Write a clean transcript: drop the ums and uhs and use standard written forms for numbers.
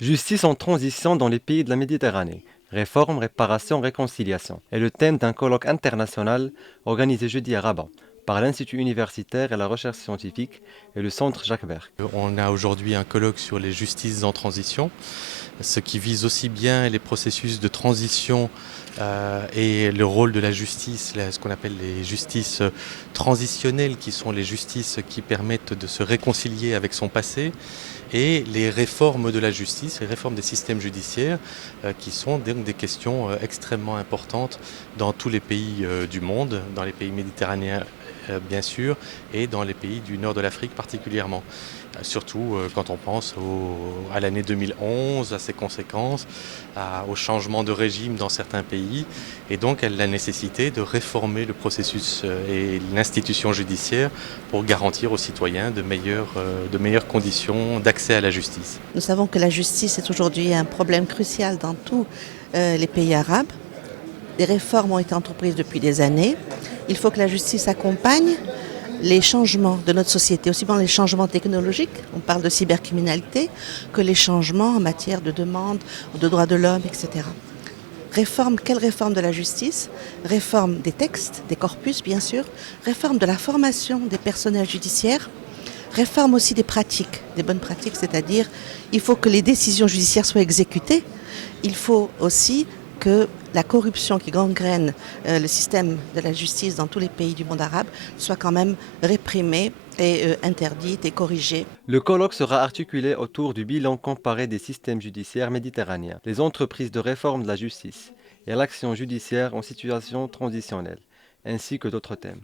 Justice en transition dans les pays de la Méditerranée. Réforme, réparation, réconciliation est le thème d'un colloque international organisé jeudi à Rabat par l'Institut universitaire et la recherche scientifique et le Centre Jacques Berck. On a aujourd'hui un colloque sur les justices en transition, ce qui vise aussi bien les processus de transition et le rôle de la justice, ce qu'on appelle les justices transitionnelles, qui sont les justices qui permettent de se réconcilier avec son passé, et les réformes de la justice, les réformes des systèmes judiciaires, qui sont donc des questions extrêmement importantes dans tous les pays du monde, dans les pays méditerranéens bien sûr, et dans les pays du nord de l'Afrique particulièrement. Surtout quand on pense à l'année 2011, à ses conséquences, au changement de régime dans certains pays, et donc à la nécessité de réformer le processus et l'institution judiciaire pour garantir aux citoyens de meilleures conditions d'accès à la justice. Nous savons que la justice est aujourd'hui un problème crucial dans tous les pays arabes. Des réformes ont été entreprises depuis des années. Il faut que la justice accompagne les changements de notre société, aussi bien les changements technologiques, on parle de cybercriminalité, que les changements en matière de demande, de droits de l'homme, etc. Quelle réforme de la justice? Réforme des textes, des corpus bien sûr, réforme de la formation des personnels judiciaires, réforme aussi des pratiques, des bonnes pratiques, c'est-à-dire il faut que les décisions judiciaires soient exécutées, il faut aussi que la corruption qui gangrène le système de la justice dans tous les pays du monde arabe soit quand même réprimée et interdite et corrigée. Le colloque sera articulé autour du bilan comparé des systèmes judiciaires méditerranéens, les entreprises de réforme de la justice et l'action judiciaire en situation transitionnelle, ainsi que d'autres thèmes.